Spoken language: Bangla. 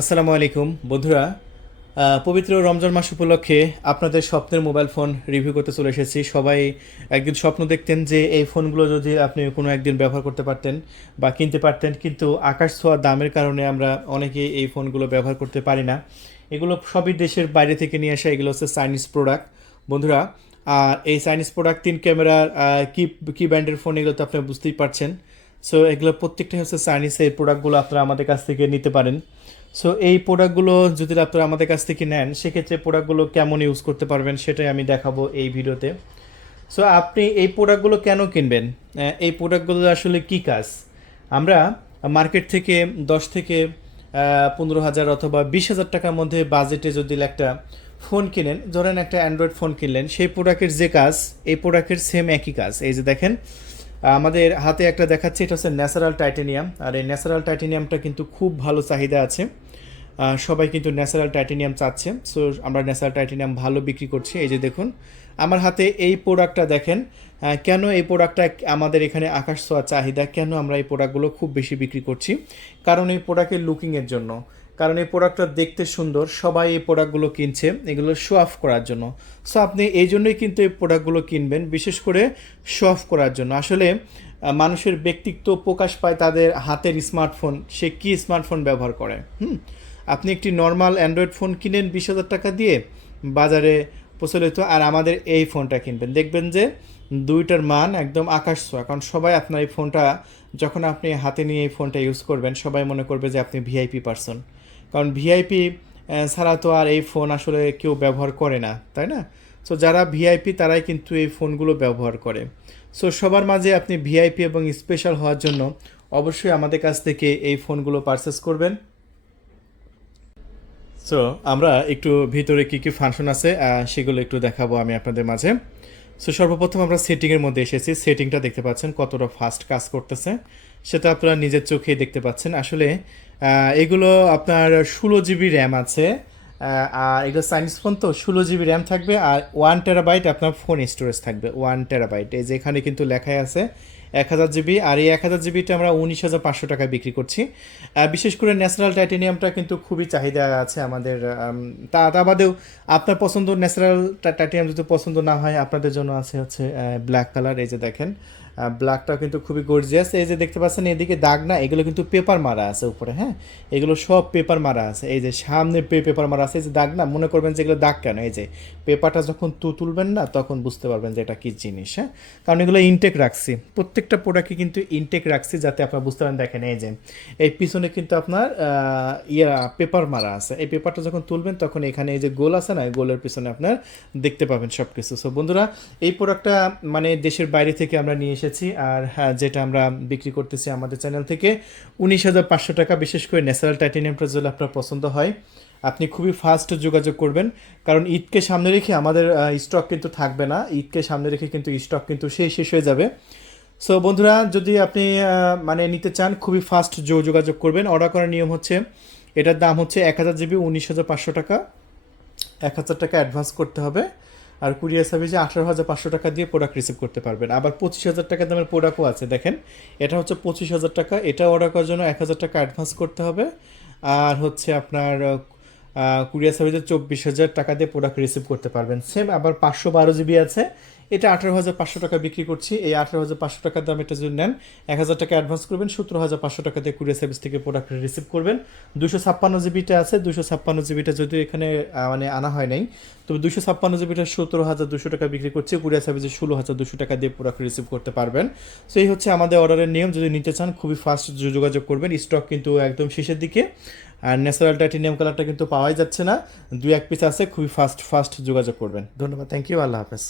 আসসালামু আলাইকুম বন্ধুরা। পবিত্র রমজান মাস উপলক্ষে আপনাদের স্বপ্নের মোবাইল ফোন রিভিউ করতে চলে এসেছি। সবাই একদিন স্বপ্ন দেখতেন যে এই ফোনগুলো যদি আপনি কোনো একদিন ব্যবহার করতে পারতেন বা কিনতে পারতেন, কিন্তু আকাশ ছোঁয়া দামের কারণে আমরা অনেকেই এই ফোনগুলো ব্যবহার করতে পারি না। এগুলো সবই দেশের বাইরে থেকে নিয়ে আসা, এগুলো হচ্ছে চাইনিজ প্রোডাক্ট বন্ধুরা। আর এই চাইনিজ প্রোডাক্ট 3 ক্যামেরার কি কি ব্র্যান্ডের ফোন, এগুলো তো আপনি বুঝতেই পারছেন। সো এগুলো প্রত্যেকটাই হচ্ছে চাইনিজ। এই প্রোডাক্টগুলো আপনারা আমাদের কাছ থেকে নিতে পারেন। সো এই প্রোডাক্টগুলো যদি আপনারা আমাদের কাছ থেকে নেন, সেক্ষেত্রে প্রোডাক্টগুলো কেমন ইউজ করতে পারবেন সেটাই আমি দেখাবো এই ভিডিওতে। সো আপনি এই প্রোডাক্টগুলো কেন কিনবেন, এই প্রোডাক্টগুলো আসলে কী কাজ। আমরা মার্কেট থেকে 10 থেকে 15 হাজার অথবা 20 হাজার টাকার মধ্যে বাজেটে যদি একটা ফোন কিনেন, ধরেন একটা অ্যান্ড্রয়েড ফোন কিনলেন, সেই প্রোডাক্টের যে কাজ এই প্রোডাক্টের সেম একই কাজ। এই যে দেখেন, আমাদের হাতে একটা দেখাচ্ছে, এটা হচ্ছে ন্যাচারাল টাইটেনিয়াম। আর এই ন্যাচারাল টাইটেনিয়ামটা কিন্তু খুব ভালো চাহিদা আছে। সবাই কিন্তু ন্যাচারাল টাইটেনিয়াম চাচ্ছে। সো আমরা ন্যাচারাল টাইটেনিয়াম ভালো বিক্রি করছি। এই যে দেখুন আমার হাতে এই প্রোডাক্টটা দেখেন। কেন এই প্রোডাক্টটা আমাদের এখানে আকাশ ছোঁয়া চাহিদা, কেন আমরা এই প্রোডাক্টগুলো খুব বেশি বিক্রি করছি? কারণ এই প্রোডাক্টের লুকিংয়ের জন্য, কারণ এই প্রোডাক্টটা দেখতে সুন্দর, সবাই এই প্রোডাক্টগুলো কিনছে এগুলো শো অফ করার জন্য। সো আপনি এই জন্যই কিন্তু এই প্রোডাক্টগুলো কিনবেন, বিশেষ করে শো অফ করার জন্য। আসলে মানুষের ব্যক্তিত্ব প্রকাশ পায় তাদের হাতের স্মার্টফোন, সে কী স্মার্টফোন ব্যবহার করে। আপনি একটি নর্মাল অ্যান্ড্রয়েড ফোন কিনেন 20 হাজার টাকা দিয়ে বাজারে প্রচলিত, আর আমাদের এই ফোনটা কিনবেন, দেখবেন যে দুইটার মান একদম আকাশ ছোঁয়া। কারণ সবাই আপনার এই ফোনটা, যখন আপনি হাতে নিয়ে এই ফোনটা ইউজ করবেন, সবাই মনে করবে যে আপনি ভিআইপি পারসন। কারণ ভিআইপি ছাড়া তো আর এই ফোন আসলে কেউ ব্যবহার করে না, তাই না? সো যারা ভিআইপি তারাই কিন্তু এই ফোনগুলো ব্যবহার করে। সো সবার মাঝে আপনি ভিআইপি এবং স্পেশাল হওয়ার জন্য অবশ্যই আমাদের কাছ থেকে এই ফোনগুলো পারচেস করবেন। সো আমরা একটু ভিতরে কী কী ফাংশন আছে সেগুলো একটু দেখাবো আমি আপনাদের মাঝে। সো সর্বপ্রথম আমরা সেটিংয়ের মধ্যে এসেছি। সেটিংটা দেখতে পাচ্ছেন কতটা ফাস্ট কাজ করতেছে, সেটা আপনারা নিজের চোখেই দেখতে পাচ্ছেন। আসলে এগুলো আপনার 16 জিবি র্যাম আছে। আর এগুলো চাইনিজ ফোন তো 16 জিবি র্যাম থাকবে, আর 1 টেরাবাইট আপনার ফোন স্টোরেজ থাকবে। 1 টেরাবাইট, এই যে এখানে কিন্তু লেখাই আছে 1000 জিবি। আর এই 1000 জিবিটা আমরা 19,500 টাকায় বিক্রি করছি। বিশেষ করে ন্যাচারাল টাইটেনিয়ামটা কিন্তু খুবই চাহিদা আছে আমাদের। তা বাদেও আপনার পছন্দ ন্যাচারাল টাইটেনিয়াম যদি পছন্দ না হয়, আপনাদের জন্য আছে হচ্ছে ব্ল্যাক কালার। এই যে দেখেন ব্ল্যাকটাও কিন্তু খুবই গর্জিয়াস। এই যে দেখতে পাচ্ছেন এদিকে দাগ না, এগুলো কিন্তু পেপার মারা আছে উপরে। হ্যাঁ, এগুলো সব পেপার মারা আছে। এই যে সামনে পেপার মারা আছে, এই যে দাগ না, মনে করবেন যে এগুলো দাগ কেন। এই যে পেপারটা যখন তুলবেন না, তখন বুঝতে পারবেন যে এটা কী জিনিস। হ্যাঁ, কারণ এগুলো ইনটেক রাখছি, প্রত্যেকটা প্রোডাক্টে কিন্তু ইনটেক রাখছি যাতে আপনারা বুঝতে পারেন। দেখেন এই যে এই পিছনে কিন্তু আপনার পেপার মারা আছে। এই পেপারটা যখন তুলবেন তখন এখানে এই যে গোল আছে না, গোলের পিছনে আপনার দেখতে পাবেন সব কিছু। সো বন্ধুরা, এই প্রোডাক্টটা মানে দেশের বাইরে থেকে আমরা নিয়ে এসেছি। আর হ্যাঁ, যেটা আমরা বিক্রি করতেছি আমাদের চ্যানেল থেকে 19,500 টাকা। বিশেষ করে ন্যাচারাল টাইটেনিয়ামটা যদি আপনার পছন্দ হয়, আপনি খুবই ফাস্ট যোগাযোগ করবেন। কারণ ঈদকে সামনে রেখে আমাদের স্টক কিন্তু থাকবে না। ঈদকে সামনে রেখে কিন্তু স্টক কিন্তু শেষ হয়ে যাবে। সো বন্ধুরা, যদি আপনি মানে নিতে চান, খুবই ফাস্ট যোগাযোগ করবেন। অর্ডার করার নিয়ম হচ্ছে, এটার দাম হচ্ছে 1000 জিবি 19,500 টাকা। 1000 টাকা অ্যাডভান্স করতে হবে। আর কুরিয়ার সার্ভিসে 18,500 টাকা দিয়ে প্রোডাক্ট রিসিভ করতে পারবেন। আবার 25,000 টাকা দামের প্রোডাক্টও আছে, দেখেন এটা হচ্ছে 25,000 টাকা। এটা অর্ডার করার জন্য 1000 টাকা অ্যাডভান্স করতে হবে। আর হচ্ছে আপনার কুরিয়ার সার্ভিসে 24,000 টাকা দিয়ে প্রোডাক্ট রিসিভ করতে পারবেন। সেম আবার 512 জিবি আছে, এটা 18,500 টাকা বিক্রি করছি। এই 18,500 টাকার দাম এটা যদি নেন, 1000 টাকা অ্যাডভান্স করবেন, 17,500 টাকা দিয়ে কুরিয়ার সার্ভিস থেকে প্রোডাক্ট রিসিভ করবেন। 256 জিবিটা আছে, 256 জিবিটা যদি এখানে মানে আনা হয় নাই, তো 256 জিবিটা 17,200 টাকা বিক্রি করছে, কুরিয়ার সার্ভিসে 16,200 টাকা দিয়ে প্রোডাক্ট রিসিভ করতে পারবেন। সো এই হচ্ছে আমাদের অর্ডারের নিয়ম। যদি নিতে চান খুবই ফাস্ট যোগাযোগ করবেন। স্টক কিন্তু একদম শেষের দিকে। আর ন্যাচারাল টাইটেনিয়াম কালারটা কিন্তু পাওয়াই যাচ্ছে না, 2-1 পিস আছে। খুবই ফাস্ট যোগাযোগ করবেন। ধন্যবাদ, থ্যাংক ইউ, আল্লাহ হাফেজ।